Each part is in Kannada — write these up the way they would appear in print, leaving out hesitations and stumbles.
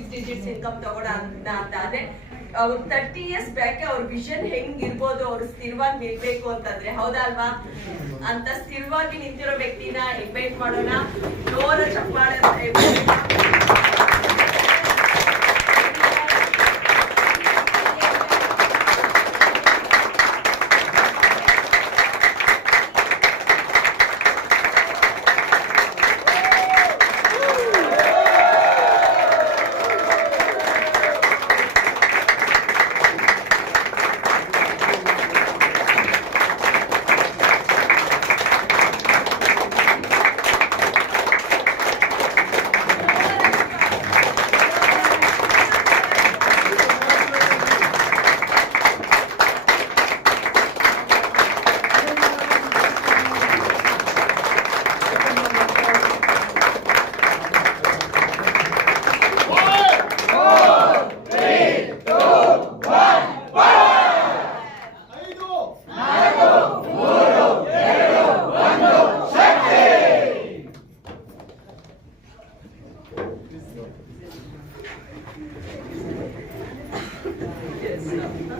6 digits ಇನ್ಕಮ್ ತಗೊಳ್ಳೋ ಅಂತ ಅಂದ್ರೆ ಅವ್ರು 30 years ಬ್ಯಾಕ್ ಅವ್ರ ವಿಷನ್ ಹೆಂಗಿರ್ಬೋದು, ಅವ್ರು ಸ್ಥಿರವಾಗಿ ನಿಲ್ಬೇಕು ಅಂತಂದ್ರೆ, ಹೌದಾ ಅಲ್ವಾ? ಅಂತ ಸ್ಥಿರವಾಗಿ ನಿಂತಿರೋ ವ್ಯಕ್ತಿನ ಇನ್ವೈಟ್ ಮಾಡೋಣ. ಜೋರ ಚಪ್ಪಾಳೆ.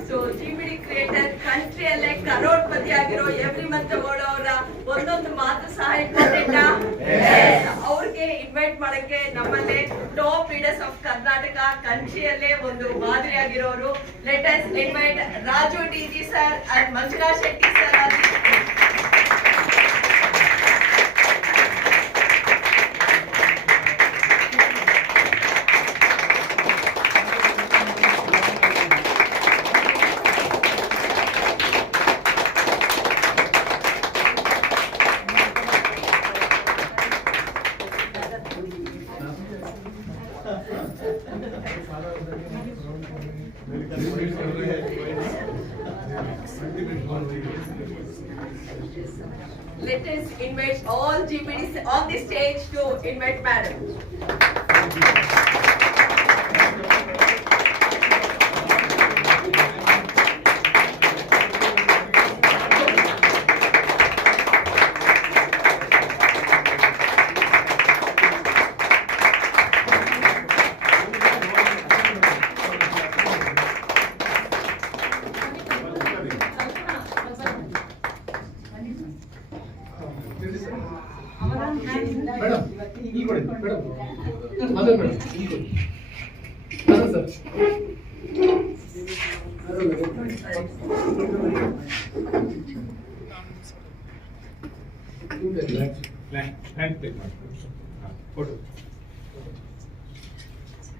ಸೊ ಜಿಬಿಡಿ ಕ್ರಿಯೇಟರ್ ಕಂಟ್ರಿಯಲ್ಲೇ ಕರೋಡ್ಪತಿ ಆಗಿರೋ ಎವ್ರಿ ಮಂತ್ ತಗೊಳ್ಳೋರ ಒಂದೊಂದು ಮಾತು ಸಹ ಇಂಪಾರ್ಟೆಂಟ್. ಅವ್ರಿಗೆ ಇನ್ವೈಟ್ ಮಾಡಕ್ಕೆ ನಮ್ಮಲ್ಲೇ ಟಾಪ್ ಲೀಡರ್ಸ್ ಆಫ್ ಕರ್ನಾಟಕ, ಕಂಟ್ರಿಯಲ್ಲೇ ಒಂದು ಮಾದರಿ ಆಗಿರೋರು. Let us invite Raju DG sir and Manjula Shetty sir. Let us invite all GPDs on the stage to invite Madam. Madam ಈ ಕೊಡಿ ಮೇಡಮ್, ಅದೇ ಮೇಡಮ್ ಈ ಕೊಡಿ. ಅದೇ ಸರ್. ಹ್ಯಾಂಡ್ ಪ್ಲೇಟ್ ಮಾಡಿ ಫೋಟೋ